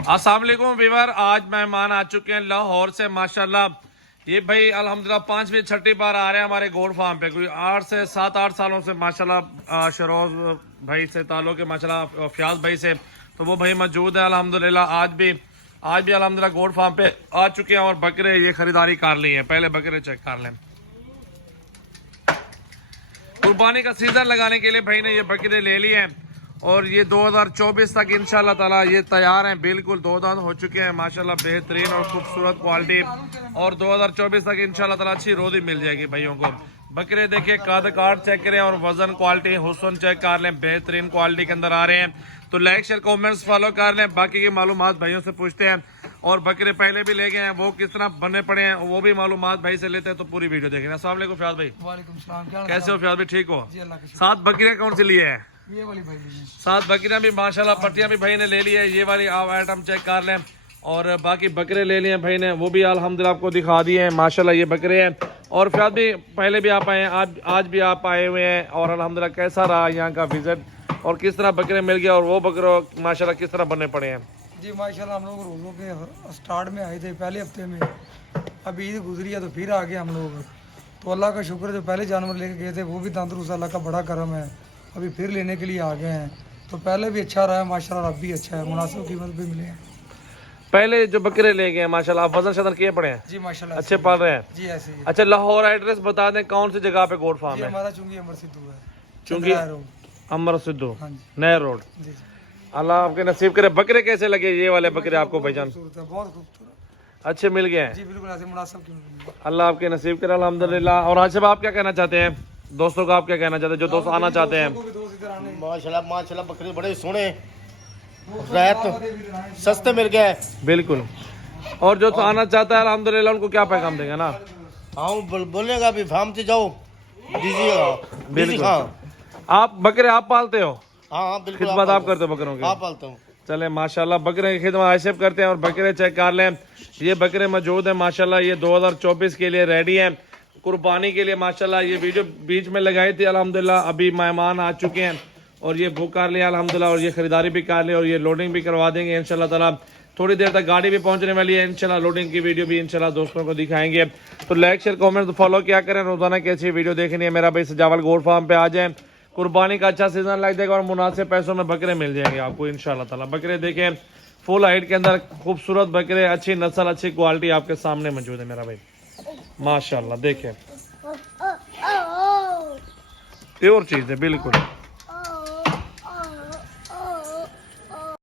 अस्सलाम वालेकुम वीवर। आज मेहमान आ चुके हैं लाहौर से माशाल्लाह। ये भाई अल्हम्दुलिल्लाह 5वीं 6ठी बार आ रहे हैं हमारे गोल्ड फार्म पे। कोई 8 से 7-8 सालों से माशाल्लाह शरोज भाई से ताल्लुक़ है माशाल्लाह, फयाज भाई से। तो वो भाई मौजूद है अल्हम्दुलिल्लाह। आज भी अल्हम्दुलिल्लाह गोल्ड फार्म पे आ चुके हैं और बकरे ये खरीदारी कर ली है। पहले बकरे चेक कर लें। कुर्बानी का सीजन लगाने के लिए भाई ने ये बकरे ले लिए हैं और ये 2024 तक इंशाल्लाह ताला ये तैयार हैं। बिल्कुल 2 दांत हो चुके हैं माशाल्लाह, बेहतरीन और खूबसूरत क्वालिटी। और 2024 तक इंशाल्लाह ताला अच्छी रोदी मिल जाएगी भाइयों को। बकरे देखिए, कद काट चेक करें और वजन क्वालिटी हुस्न चेक कर लें। बेहतरीन क्वालिटी के अंदर आ रहे हैं। तो लाइक शेयर कमेंट्स फॉलो कर लें। बाकी की मालूमात भाइयों से पूछते हैं। और बकरे पहले भी ले गए हैं, वो किस तरह बने पड़े हैं वो भी मालूमात भाई से लेते हैं। तो पूरी वीडियो देखें। अस्सलाम वालेकुम फयाज भाई। वालेकुम सलाम। कैसे हो फयाज भाई? ठीक हो? जी, अल्लाह का शुक्र। 7 बकरियां कौन सी लिए है? ये वाली भाई ली है। 7 बकरियां भी माशाल्लाह, पट्टियां भी भाई ने ले ली है। ये वाली आप आइटम चेक कर लें। और बाकी बकरे ले लिए भाई ने, वो भी अल्हम्दुलिल्लाह आपको दिखा दिए हैं माशाल्लाह। ये बकरे हैं। और फयाज भी पहले भी आप आए हैं, आज भी आप आए हुए हैं। और अल्हम्दुलिल्लाह कैसा रहा यहाँ का विजिट और किस तरह बकरे मिल गया और वो बकरे माशाल्लाह किस तरह बनने पड़े हैं? जी माशाल्लाह, हम लोग रोज़ों के स्टार्ट में आए थे पहले हफ्ते में। अभी ईद गुजरी है तो फिर आ गए हम लोग। तो अल्लाह का शुक्र, जो पहले जानवर लेके गए थे वो भी तंदुरुस्त, अल्लाह का बड़ा करम है। अभी फिर लेने के लिए आ गए हैं। तो पहले भी अच्छा रहा है माशाल्लाह, अब भी अच्छा है, मुनासिब कीमत भी मिले हैं। पहले जो बकरे ले गए हैं माशाल्लाह, आप वजन शदन किए पड़े हैं? जी माशाल्लाह, अच्छे पाल रहे हैं जी ऐसे ही। अच्छा, लाहौर एड्रेस बता दें, कौन सी जगह पे गोल्ड फार्म जी है? हमारा चुंगी अमर सिद्धू है। चुंगी रोड। अमर सिद्धू, हाँ जी, नहर रोड। जी अल्लाह आपके नसीब करे। बकरे कैसे लगे ये वाले बकरे आपको भाईजान? खूबसूरत है, बहुत खूबसूरत। अच्छे मिल गए हैं? जी बिल्कुल ऐसे मुनासिब कीमत मिली है। अल्लाह आपके नसीब करे अल्हम्दुलिल्लाह। और आज आप क्या कहना चाहते हैं दोस्तों को? आप क्या कहना चाहते हैं जो दोस्त आना चाहते हैं? माशाल्लाह माशाल्लाह, बकरे बड़े सोने रेट सस्ते मिल गए। बिल्कुल। और जो तो आना चाहता है अल्हम्दुलिल्लाह उनको क्या पैगाम देगा ना? हाँ बोलेगा भी फार्म से जाओ दीजिएगा। बिल्कुल। हाँ आप बकरे आप पालते हो? हाँ बिल्कुल। खिदमत आप करते हो बकरों की? आप पालता हूँ। चले माशाल्लाह, बकरे की खिदमत ऐसे करते हैं। और बकरे चेक कर लें, ये बकरे मौजूद हैं माशाल्लाह। ये 2024 के लिए रेडी हैं कुर्बानी के लिए माशाल्लाह। ये वीडियो बीच में लगाई थी अल्हम्दुलिल्लाह। अभी मेहमान आ चुके हैं और ये बुक कर लिया अल्हम्दुलिल्लाह। और ये खरीदारी भी कर ली और ये लोडिंग भी करवा देंगे इंशाल्लाह ताला। थोड़ी देर तक गाड़ी भी पहुंचने वाली है इंशाल्लाह। लोडिंग की वीडियो भी इंशाल्लाह दोस्तों को दिखाएंगे। तो लाइक शेयर कमेंट फॉलो क्या करें। रोजाना कैसी वीडियो देखनी है मेरा भाई सजावल गोल्ड फार्म पे आ जाए। कुर्बानी का अच्छा सीजन लग जाएगा और मुनासिब पैसों में बकरे मिल जाएंगे आपको इंशाल्लाह ताला। बकरे देखें, फुल हाइट के अंदर खूबसूरत बकरे, अच्छी नस्ल अच्छी क्वालिटी आपके सामने मौजूद है मेरा भाई माशाल्लाह। देखें प्योर चीज है बिल्कुल।